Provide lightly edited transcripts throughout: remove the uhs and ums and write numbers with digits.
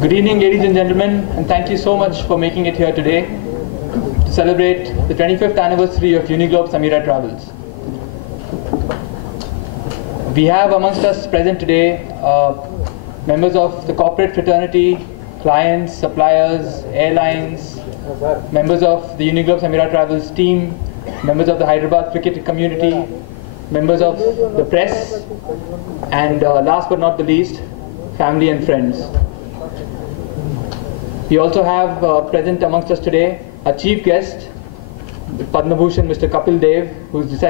Good evening, ladies and gentlemen, and thank you so much for making it here today to celebrate the 25th anniversary of Uniglobe Sameera Travels. We have amongst us present today members of the corporate fraternity, clients, suppliers, airlines, members of the Uniglobe Sameera Travels team, members of the Hyderabad cricket community, members of the press, and last but not the least, family and friends. We also have present amongst us today a chief guest, Padma Bhushan, Mr. Kapil Dev,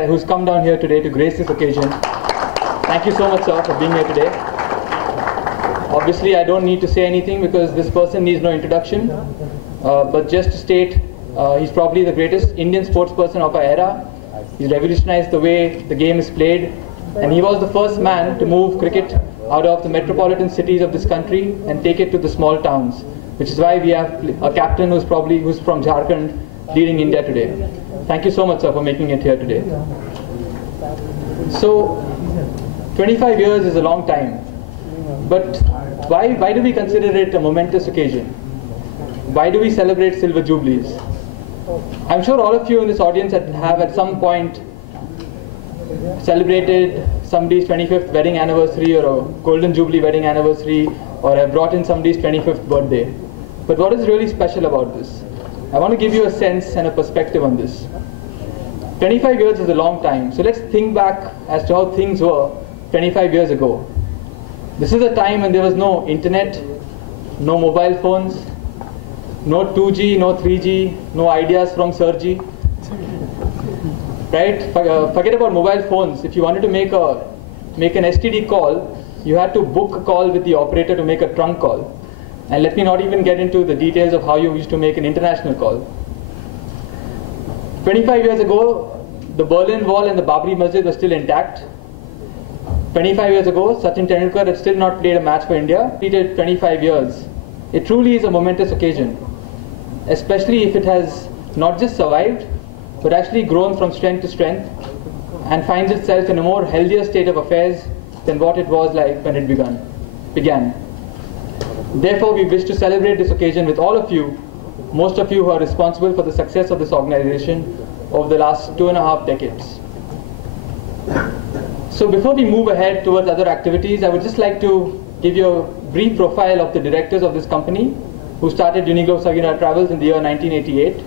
who's come down here today to grace this occasion. Thank you so much, sir, for being here today. Obviously, I don't need to say anything because this person needs no introduction. But just to state, he's probably the greatest Indian sports person of our era. He's revolutionized the way the game is played, and he was the first man to move cricket out of the metropolitan cities of this country and take it to the small towns, which is why we have a captain who's from Jharkhand leading India today. Thank you so much, sir, for making it here today. So, 25 years is a long time, but why do we consider it a momentous occasion? Why do we celebrate Silver Jubilees? I'm sure all of you in this audience have at some point celebrated somebody's 25th wedding anniversary or a golden jubilee wedding anniversary, or have brought in somebody's 25th birthday. But what is really special about this? I want to give you a sense and a perspective on this. 25 years is a long time, so let's think back as to how things were 25 years ago. This is a time when there was no internet, no mobile phones, no 2G, no 3G, no ideas from Sirji. Right? Forget about mobile phones. If you wanted to make an STD call, you had to book a call with the operator to make a trunk call. And let me not even get into the details of how you used to make an international call. 25 years ago, the Berlin Wall and the Babri Masjid were still intact. 25 years ago, Sachin Tendulkar had still not played a match for India. Completed 25 years. It truly is a momentous occasion, especially if it has not just survived, but actually grown from strength to strength and finds itself in a more healthier state of affairs than what it was like when it began. Therefore, we wish to celebrate this occasion with all of you, most of you who are responsible for the success of this organization over the last 2.5 decades. So before we move ahead towards other activities, I would just like to give you a brief profile of the directors of this company who started Uniglobe Sameera Travels in the year 1988.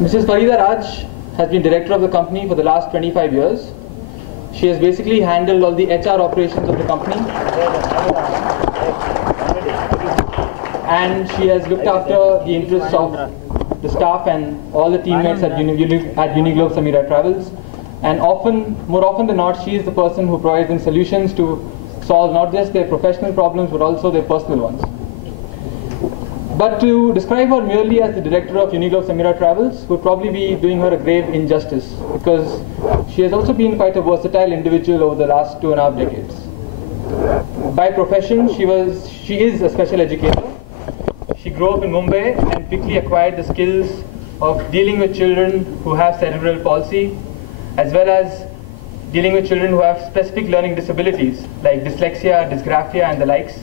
Mrs. Farida Raj has been director of the company for the last 25 years. She has basically handled all the HR operations of the company, and she has looked after the interests of the staff and all the teammates at Uniglobe Sameera Travels. And more often than not, she is the person who provides them solutions to solve not just their professional problems, but also their personal ones. But to describe her merely as the director of Uniglobe Sameera Travels would probably be doing her a grave injustice, because she has also been quite a versatile individual over the last 2.5 decades. By profession, she is a special educator. She grew up in Mumbai and quickly acquired the skills of dealing with children who have cerebral palsy, as well as dealing with children who have specific learning disabilities like dyslexia, dysgraphia, and the likes.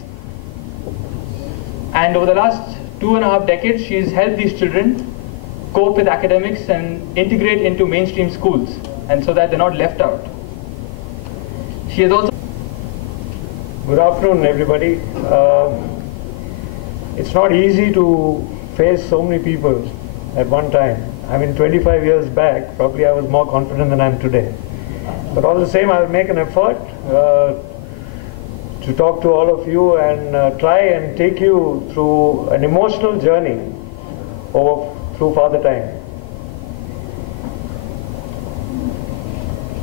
And over the last 2.5 decades, she has helped these children cope with academics and integrate into mainstream schools, and so that they're not left out. She has also... Good afternoon, everybody. It's not easy to face so many people at one time. I mean, 25 years back, probably I was more confident than I am today. But all the same, I will make an effort to talk to all of you and try and take you through an emotional journey through Father Time.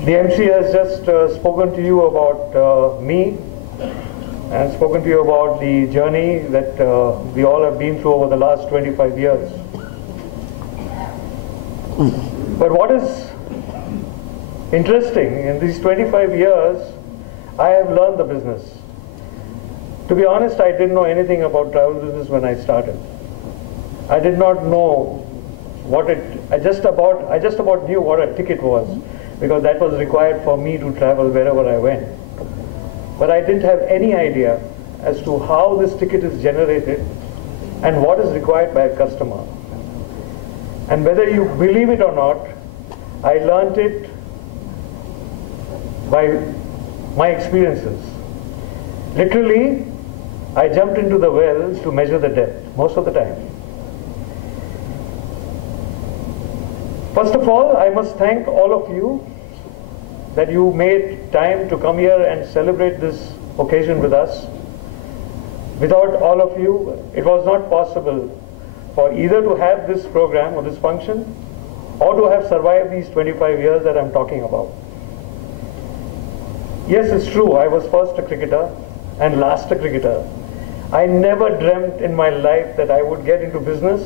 The MC has just spoken to you about me and spoken to you about the journey that we all have been through over the last 25 years. But what is interesting, in these 25 years, I have learned the business. To be honest, I didn't know anything about travel business when I started. I did not know what I just about knew what a ticket was, because that was required for me to travel wherever I went. But I didn't have any idea as to how this ticket is generated and what is required by a customer. And whether you believe it or not, I learnt it by my experiences. Literally, I jumped into the well to measure the depth most of the time. First of all, I must thank all of you that you made time to come here and celebrate this occasion with us. Without all of you, it was not possible for either to have this program or this function or to have survived these 25 years that I'm talking about. Yes, it's true, I was first a cricketer and last a cricketer. I never dreamt in my life that I would get into business,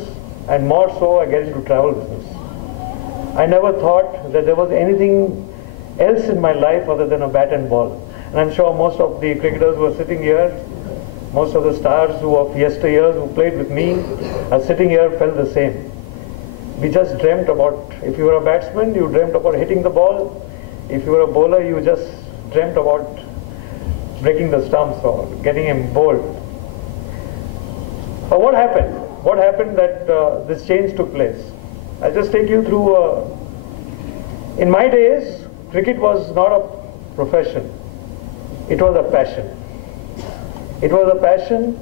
and more so I get into travel business. I never thought that there was anything else in my life other than a bat and ball. And I'm sure most of the cricketers who are sitting here, most of the stars who of yesteryears who played with me are sitting here felt the same. We just dreamt about, if you were a batsman, you dreamt about hitting the ball. If you were a bowler, you just dreamt about breaking the stumps or getting him bowled. But what happened? What happened that this change took place? I'll just take you through. In my days, cricket was not a profession. It was a passion. It was a passion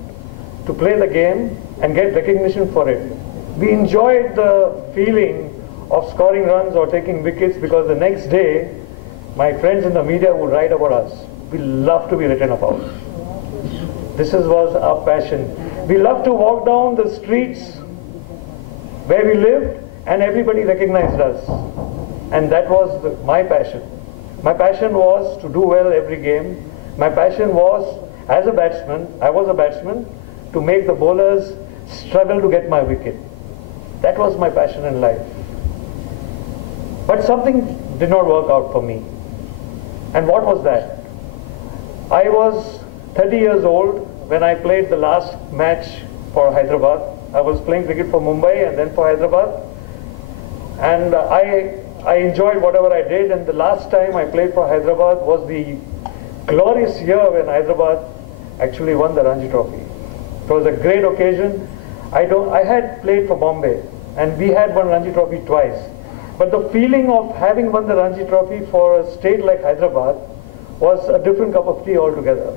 to play the game and get recognition for it. We enjoyed the feeling of scoring runs or taking wickets because the next day, my friends in the media would write about us. We love to be written about. This was our passion. We loved to walk down the streets where we lived and everybody recognized us. And that was my passion. My passion was to do well every game. My passion was, as a batsman, I was a batsman, to make the bowlers struggle to get my wicket. That was my passion in life. But something did not work out for me. And what was that? I was 30 years old when I played the last match for Hyderabad. I was playing cricket for Mumbai and then for Hyderabad. And I enjoyed whatever I did, and the last time I played for Hyderabad was the glorious year when Hyderabad actually won the Ranji Trophy. It was a great occasion. I had played for Bombay and we had won Ranji Trophy twice. But the feeling of having won the Ranji Trophy for a state like Hyderabad was a different cup of tea altogether.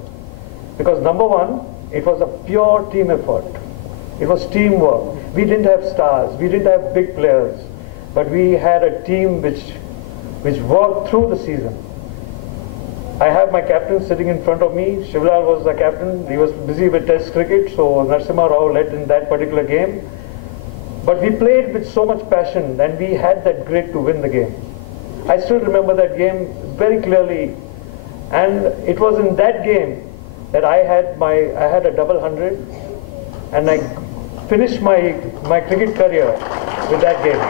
Because number one, it was a pure team effort. It was teamwork. We didn't have stars, we didn't have big players, but we had a team which worked through the season. I have my captain sitting in front of me. Shivlal was the captain. He was busy with test cricket, so Narasimha Rao led in that particular game. But we played with so much passion and we had that grit to win the game. I still remember that game very clearly, and it was in that game that I had a double hundred, and I finished my cricket career with that game.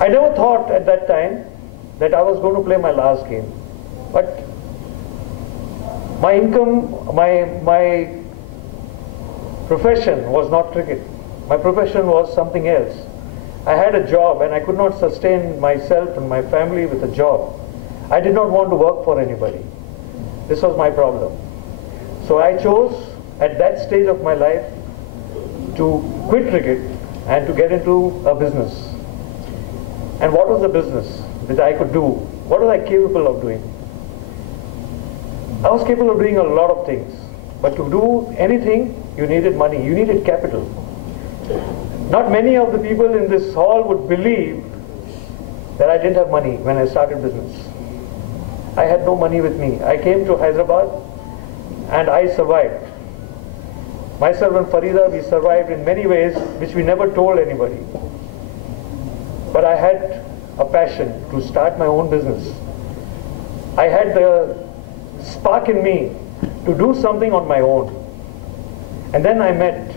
I never thought at that time that I was going to play my last game, but my income, my profession was not cricket. My profession was something else. I had a job and I could not sustain myself and my family with a job. I did not want to work for anybody. This was my problem. So I chose at that stage of my life to quit cricket and to get into a business. And what was the business that I could do? What was I capable of doing? I was capable of doing a lot of things. But to do anything, you needed money, you needed capital. Not many of the people in this hall would believe that I didn't have money when I started business. I had no money with me. I came to Hyderabad and I survived. Myself and Farida, we survived in many ways which we never told anybody. But I had a passion to start my own business. I had the spark in me to do something on my own. And then I met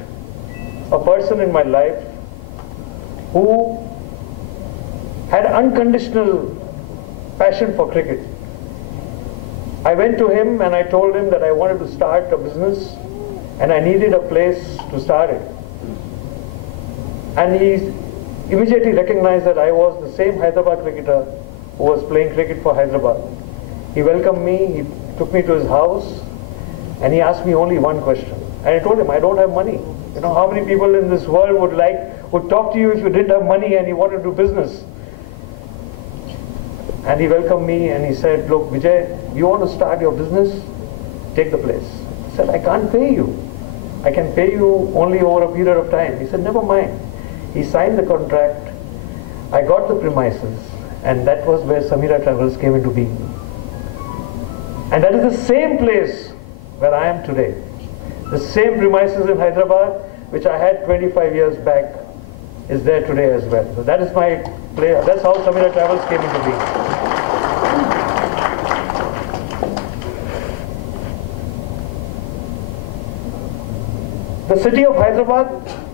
a person in my life who had unconditional passion for cricket. I went to him and I told him that I wanted to start a business and I needed a place to start it. And he immediately recognized that I was the same Hyderabad cricketer who was playing cricket for Hyderabad. He welcomed me, he took me to his house, and he asked me only one question. And I told him, I don't have money. You know, how many people in this world would talk to you if you didn't have money and you wanted to do business? And he welcomed me and he said, look, Vijay, you want to start your business? Take the place. I said, I can't pay you. I can pay you only over a period of time. He said, never mind. He signed the contract. I got the premises, and that was where Sameera Travels came into being. And that is the same place where I am today. The same premises in Hyderabad, which I had 25 years back, is there today as well. So that is my play. That's how Sameera Travels came into being. The city of Hyderabad